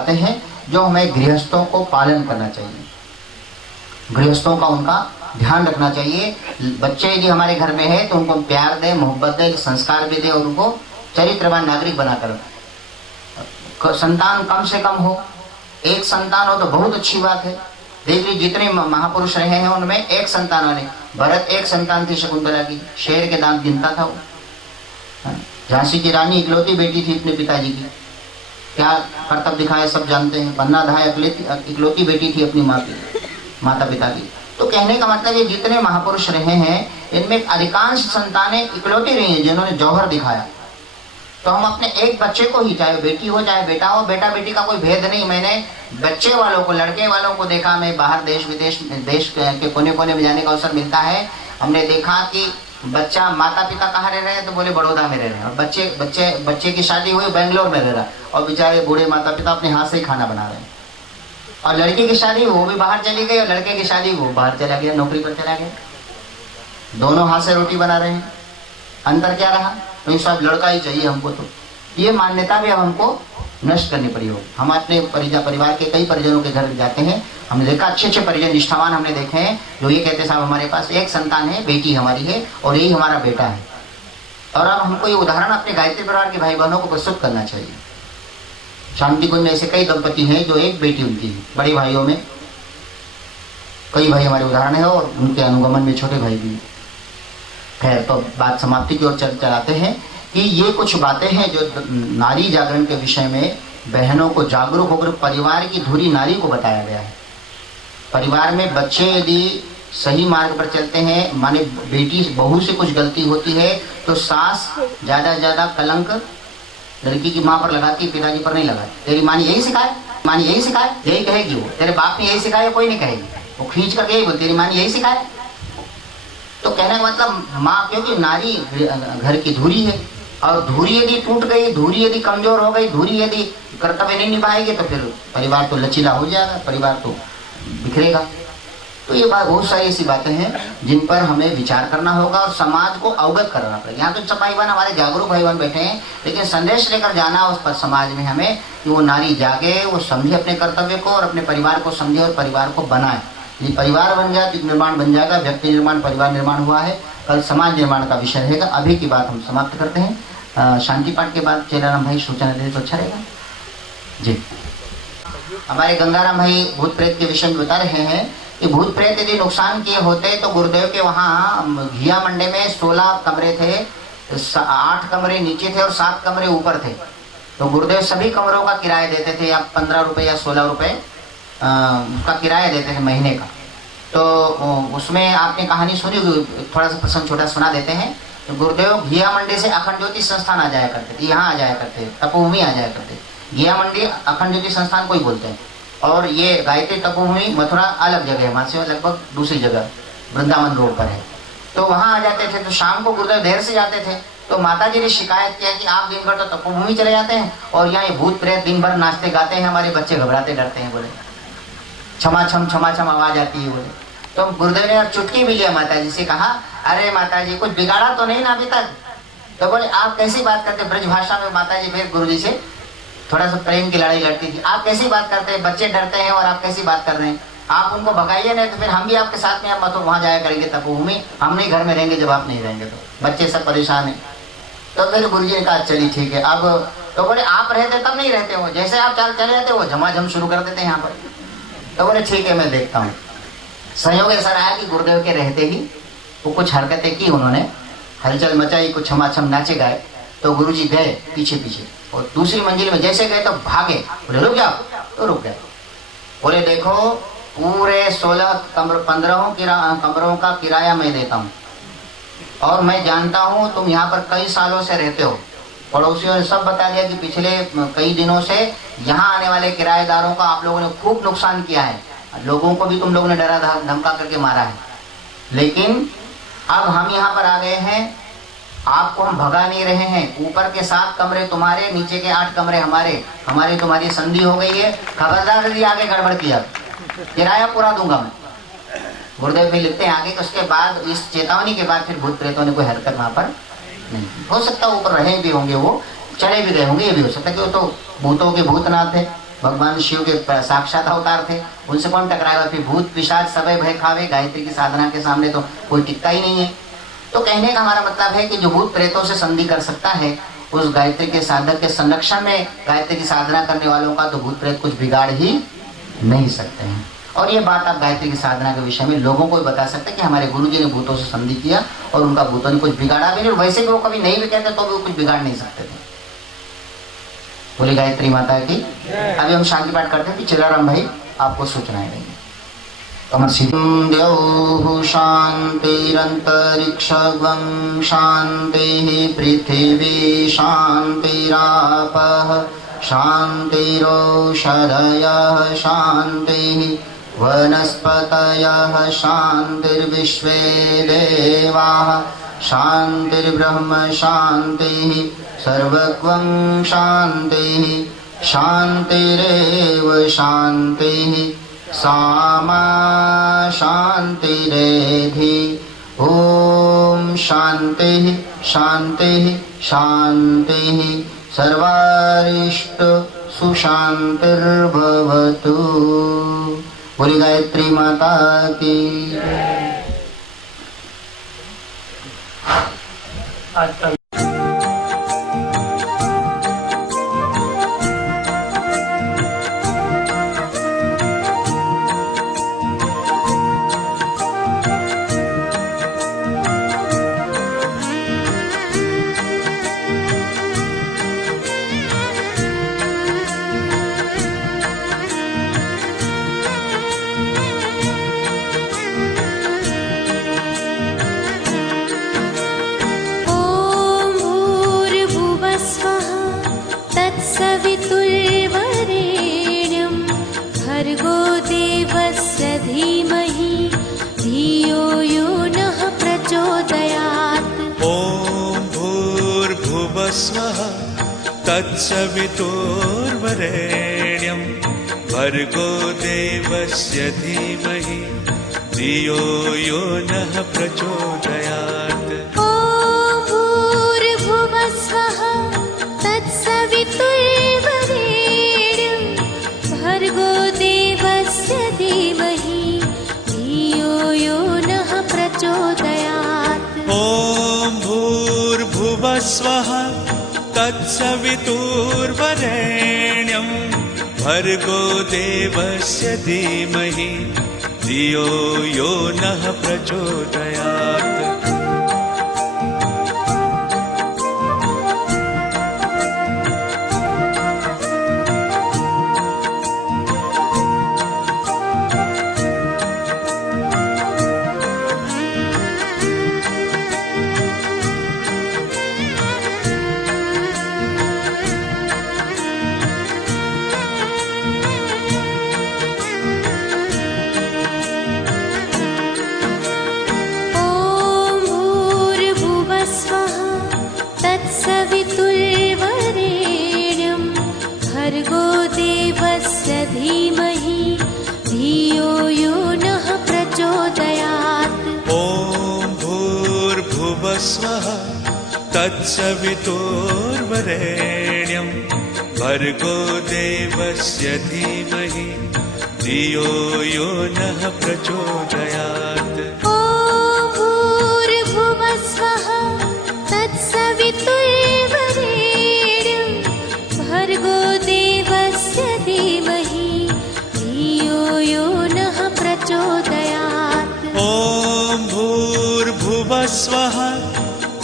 हैं जो हमें गृहस्थों को पालन करना चाहिए, गृहस्थों का उनका ध्यान रखना चाहिए। बच्चे यदि हमारे घर में है तो उनको प्यार दे, मोहब्बत दे, संस्कार भी दे और उनको चरित्रवान नागरिक बनाकर। संतान कम से कम हो, एक संतान हो तो बहुत अच्छी बात है। देख लीजिए जितने महापुरुष रहे हैं उनमें एक संतान वाले, भरत एक संतान थी शकुंतला की, शेर के दांत गिनता था वो। झांसी की रानी इकलौती बेटी थी अपने पिताजी की, क्या कर्तव्य दिखाए सब जानते हैं। पन्ना धाय इकलौती बेटी थी अपनी माता पिता की। तो कहने का मतलब ये जितने महापुरुष रहे हैं इनमें अधिकांश संतानें इकलौती रही हैं जिन्होंने जौहर दिखाया। तो हम अपने एक बच्चे को ही, चाहे बेटी हो चाहे बेटा हो, बेटा बेटी का कोई भेद नहीं। मैंने बच्चे वालों को, लड़के वालों को देखा, मैं बाहर देश विदेश देश के कोने कोने में जाने का अवसर मिलता है। हमने देखा कि बच्चा, माता पिता कहाँ रह रहे हैं तो बोले बड़ौदा में रह रहे हैं, और बच्चे की शादी हुई बेंगलोर में रह रहा है, और बेचारे बूढ़े माता पिता अपने हाथ से ही खाना बना रहे हैं। और लड़की की शादी वो भी बाहर चली गई और लड़के की शादी वो बाहर चला गया, नौकरी पर चला गया, दोनों हाथ से रोटी बना रहे हैं। अंतर क्या रहा? तो सब लड़का ही चाहिए हमको। तो ये मान्यता भी अब हमको नष्ट करनी पड़ी हो। हम अपने परिवार के कई परिजनों के घर जाते हैं, हमने देखा अच्छे अच्छे परिजन निष्ठावान हमने देखे हैं जो ये कहते साहब हमारे पास एक संतान है, बेटी हमारी है और यही हमारा बेटा है। और अब हमको ये उदाहरण अपने गायत्री परिवार के भाई बहनों को प्रस्तुत करना चाहिए। शांति कुंज में ऐसे कई दंपति हैं जो एक बेटी उनकी है, बड़े भाइयों में कई भाई हमारे उदाहरण है और उनके अनुगमन में छोटे भाई भी। खैर, तो बात समाप्ति की ओर चलाते हैं कि ये कुछ बातें हैं जो नारी जागरण के विषय में बहनों को जागरूक होकर परिवार की धुरी नारी को बताया गया है। परिवार में बच्चे यदि सही मार्ग पर चलते हैं, माने बेटी बहू से कुछ गलती होती है तो सास ज्यादा ज्यादा कलंक लड़की की माँ पर लगाती, पिताजी पर नहीं लगाती। तेरी माँ ने यही सिखाया, माँ ने यही सिखाया, यही कहेगी वो। तेरे बाप ने यही सिखाया, कोई नहीं कहेगी, वो खींच करके यही बोल, तेरी माँ ने यही सिखाया। तो कहने का मतलब माँ, क्योंकि नारी घर की धुरी है, और धुरी यदि टूट गई, धुरी यदि कमजोर हो गई, धुरी यदि कर्तव्य नहीं निभाएगी तो फिर परिवार तो लचीला हो जाएगा, परिवार तो बिखरेगा। तो ये बात, बहुत सारी ऐसी बातें हैं जिन पर हमें विचार करना होगा और समाज को अवगत करना पड़ेगा। यहाँ तो सब भाई बहन हमारे जागरूक भाई बहन बैठे हैं, लेकिन संदेश लेकर जाना उस पर समाज में हमें कि वो नारी जागे, वो समझे अपने कर्तव्य को और अपने परिवार को समझे और परिवार को बनाए। ये परिवार बन जाए तो निर्माण बन जाएगा, व्यक्ति निर्माण, परिवार निर्माण हुआ है, कल समाज निर्माण का विषय रहेगा। अभी की बात हम समाप्त करते हैं। शांति पाठ के बाद चेलाराम भाई सूचना दे तो अच्छा रहेगा जी। हमारे गंगाराम भाई भूत प्रेत के विषय में बता रहे हैं कि भूत प्रेत यदि नुकसान किए होते तो गुरुदेव के वहाँ घिया मंडे में 16 कमरे थे, 8 कमरे नीचे थे और 7 कमरे ऊपर थे। तो गुरुदेव सभी कमरों का किराया देते थे, या 15 रुपये या 16 रुपये का किराया देते थे महीने का। तो उसमें आपने कहानी सुनी, थोड़ा सा प्रसंग छोटा सुना देते हैं। तो गुरुदेव घिया मंडी से अखंड ज्योति संस्थान आ जाया करते थे, यहाँ आ जाया करते, तपोभूमि आ जाया करते। घिया मंडी अखंड ज्योति संस्थान को ही बोलते हैं, और ये गायत्री तपोभूमि मथुरा अलग जगह है, वहाँ से लगभग दूसरी जगह वृंदावन रोड पर है। तो वहाँ आ जाते थे। तो शाम को गुरुदेव देर से जाते थे, तो माता जी ने शिकायत किया कि आप दिन भर तो तपोभूमि चले जाते हैं और यहाँ ये भूत प्रेत दिन भर नाचते गाते हैं, हमारे बच्चे घबराते डरते हैं। बोले छमा छम आवाज आती है। बोले तो गुरुदेव ने चुटकी भी लिया माता जी से, कहा अरे माता जी कुछ बिगाड़ा तो नहीं ना अभी तक? तो बोले आप कैसी बात करते? ब्रज भाषा में माता जी फिर गुरु जी से थोड़ा सा प्रेम की लड़ाई लड़ती थी। आप कैसी बात करते हैं? बच्चे डरते हैं और आप कैसी बात कर रहे हैं? आप उनको भगाइए नहीं तो फिर हम भी आपके साथ में आप वहाँ जाया करेंगे तपोभूमि, हम नहीं घर में रहेंगे जब आप नहीं रहेंगे। तो बच्चे सब परेशान है। तो फिर गुरु जी ने कहा चलिए ठीक है। अब तो बोले आप रहते तब नहीं रहते हो, जैसे आप चले जाते हो झमाझम शुरू कर देते हैं यहाँ पर। तो बोले ठीक है मैं देखता हूँ। संयोग ऐसा रहा कि गुरुदेव के रहते ही वो कुछ हरकतें की, उन्होंने हलचल मचाई, कुछ छमाछम नाचे गाए। तो गुरुजी गए पीछे पीछे और दूसरी मंजिल में जैसे गए तो भागे। बोले रुक जाओ, तो रुक गए। बोले देखो पूरे 15 कमरों का किराया मैं देता हूँ और मैं जानता हूँ तुम यहाँ पर कई सालों से रहते हो। पड़ोसियों ने सब बता दिया कि पिछले कई दिनों से यहाँ आने वाले किराएदारों का आप लोगों ने खूब नुकसान किया है, लोगों को भी तुम लोगों ने डरा धमका करके मारा है। लेकिन अब हम यहाँ पर आ गए हैं, आपको हम भगा नहीं रहे हैं। ऊपर के 7 कमरे तुम्हारे, नीचे के 8 कमरे हमारे तुम्हारी संधि हो गई है। खबरदार यदि आगे गड़बड़ किया किराया पूरा दूंगा मैं। गुरुदेव भी लिखते हैं आगे कि उसके बाद इस चेतावनी के बाद फिर भूत प्रेतों ने कोई हरकत वहां पर नहीं। हो सकता है ऊपर रहे भी होंगे, वो चले भी गए होंगे, ये भी हो सकता है कि वो तो भूतों के भूतनाथ है। भगवान शिव के साक्षात अवतार थे, उनसे कौन टकराएगा। फिर भूत पिशाच सबे भय खावे, गायत्री की साधना के सामने तो कोई टिकता ही नहीं है। तो कहने का हमारा मतलब है कि जो भूत प्रेतों से संधि कर सकता है, उस गायत्री के साधक के संरक्षण में गायत्री की साधना करने वालों का तो भूत प्रेत कुछ बिगाड़ ही नहीं सकते हैं। और ये बात आप गायत्री की साधना के विषय में लोगों को भी बता सकते हैं कि हमारे गुरु जी ने भूतों से संधि किया और उनका भूतों ने कुछ बिगाड़ा भी नहीं। वैसे भी वो कभी नहीं भी कहते तो भी वो कुछ बिगाड़ नहीं सकते थे। बोले गायत्री माता की। अभी हम शांति पाठ करते हैं, चिलाराम भाई आपको सूचनाएं देंगे। द्यौः शान्तिरन्तरिक्षं शान्तिः पृथिवी शान्तिरापः शान्तिरोषधयः शान्तिः वनस्पतयः शान्तिर्विश्वे देवाः शान्तिर्ब्रह्म शान्तिः सर्वगं शान्तिः शान्तिरेव शान्तिः सामा शान्तिरेधि। ॐ शान्तिः शान्तिः शान्तिः सर्वारिष्ट सुशान्तिर्भवतु। बोली गायत्री माता की। तत्सवितुर्वरेण्यं भर्गो देवस्य धीमहि धियो यो नः प्रचोदयात्। ॐ भूर्भुवस्वः तत्सवितुर्वरेण्यं भर्गो देवस्य धीमहि धियो यो नः प्रचोदयात्। ॐ भूर्भुवस्वः तत्सवितुर्वरेण्यं भर्गो देवस्य धीमहि धियो यो नः प्रचोदयात्। तत्सवितुर्वरेण्यं भर्गो देवस्य धीमहि धियो यो नः प्रचोदयात्। ॐ भूर्भुवस्वः तत्सवितुर्वरेण्यं भर्गो देवस्य धीमहि धियो यो नः प्रचोदयात्। ॐ भूर्भुवस्वः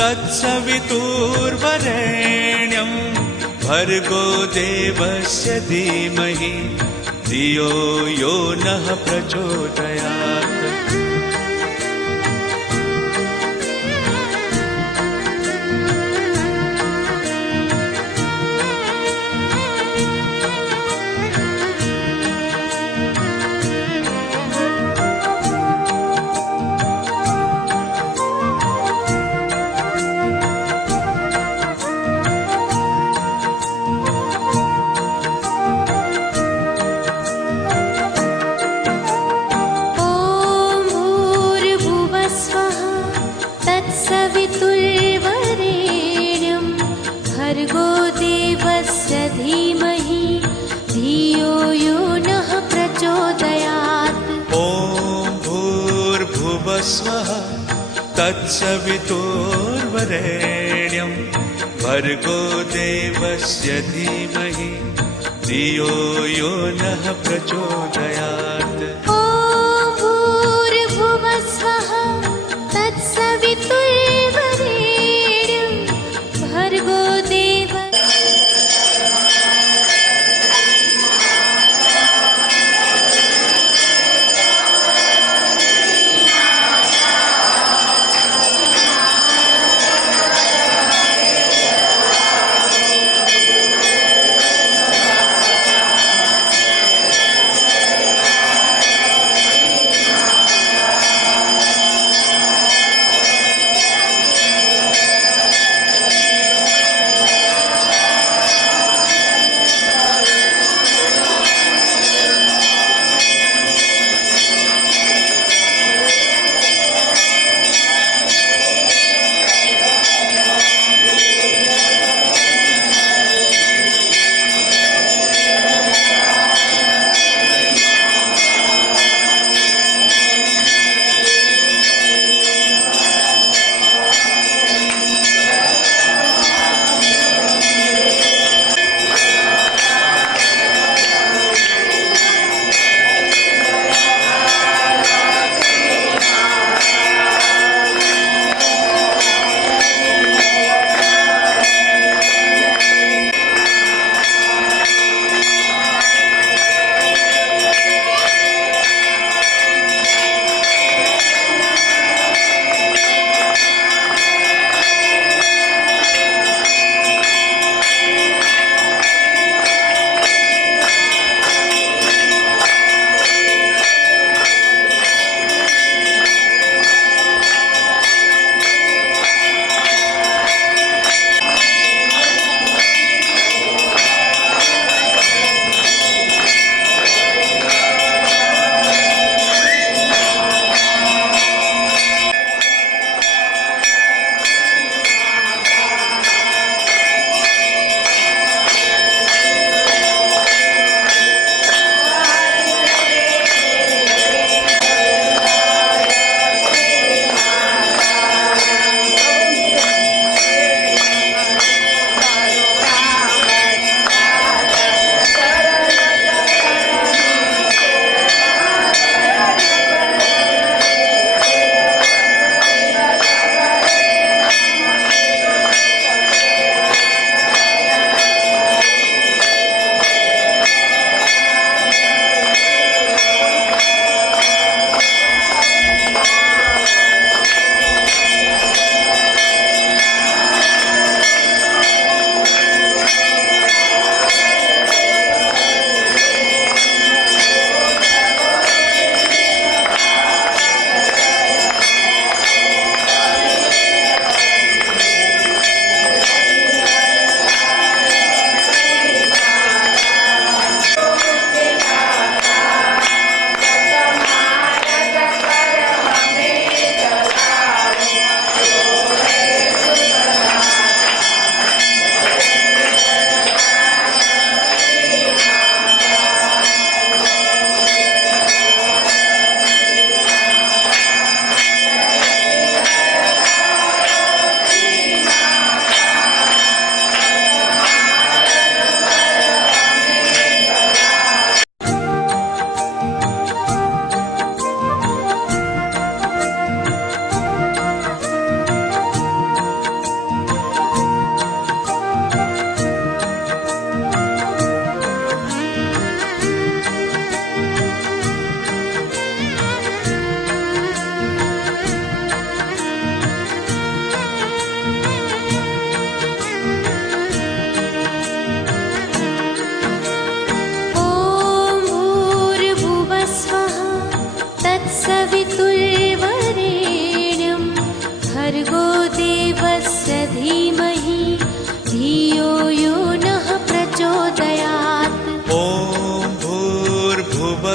तत्सवितुर्वरेण्यं भर्गो देवस्य धीमहि धियो यो नः प्रचोदयात्। ॐ भूर्भुवस्वः तत्सवितुर्वरेण्यं भर्गो देवस्य धीमहि धियो यो नः प्रचोदयात्। ॐ भूर्भुवस्वः तत्सवितुर्वरेण्यं भर्गो देव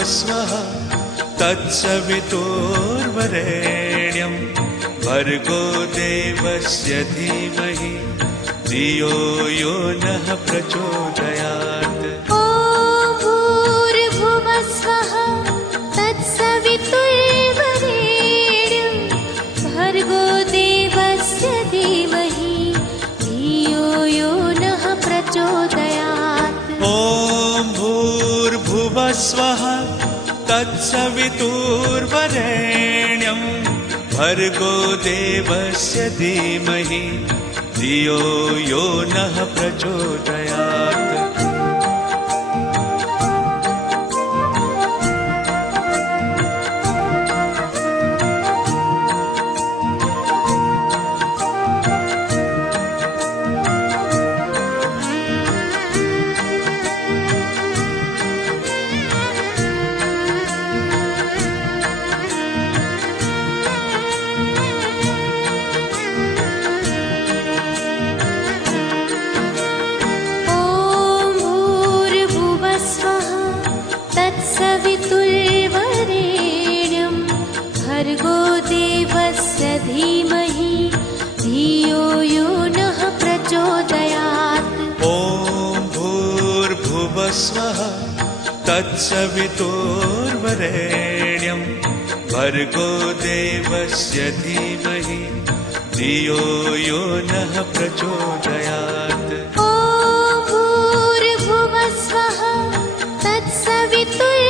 स्वः तत्सवितुर्वरेण्यं भर्गो देवस्य धीमहि धियो यो नः प्रचोदयात्। ॐ भूर्भुवः स्वः तत्सवितुर्वरेण्यं भूर्भुवस्वः तत्सवितुर्वरेण्यं भर्गो देवस्य धीमहि धियो यो नः प्रचोदयात्। सवितुर्वरेण्यं भर्गो देवस्य धीमहि धियो यो नः प्रचोदयात्। ॐ भूर्भुवस्वः तत्सवितुर्वरेण्यं भर्गो देवस्य धीमहि धियो यो नः प्रचोदयात्। सवितुर्वरेण्यं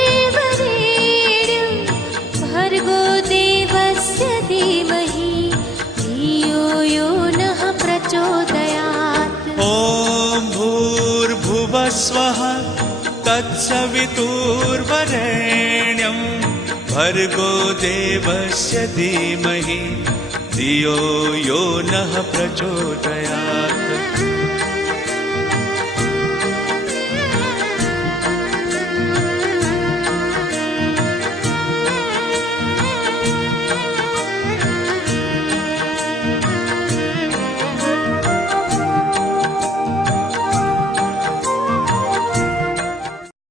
भर्गो देवस्य धीमहि धियो यो नः प्रचोदयात्। ॐ भूर्भुवस्वः तत्सवितुर्वरेण्यं भर्गो देवस्य धीमहि धियो यो नः प्रचोदयात्।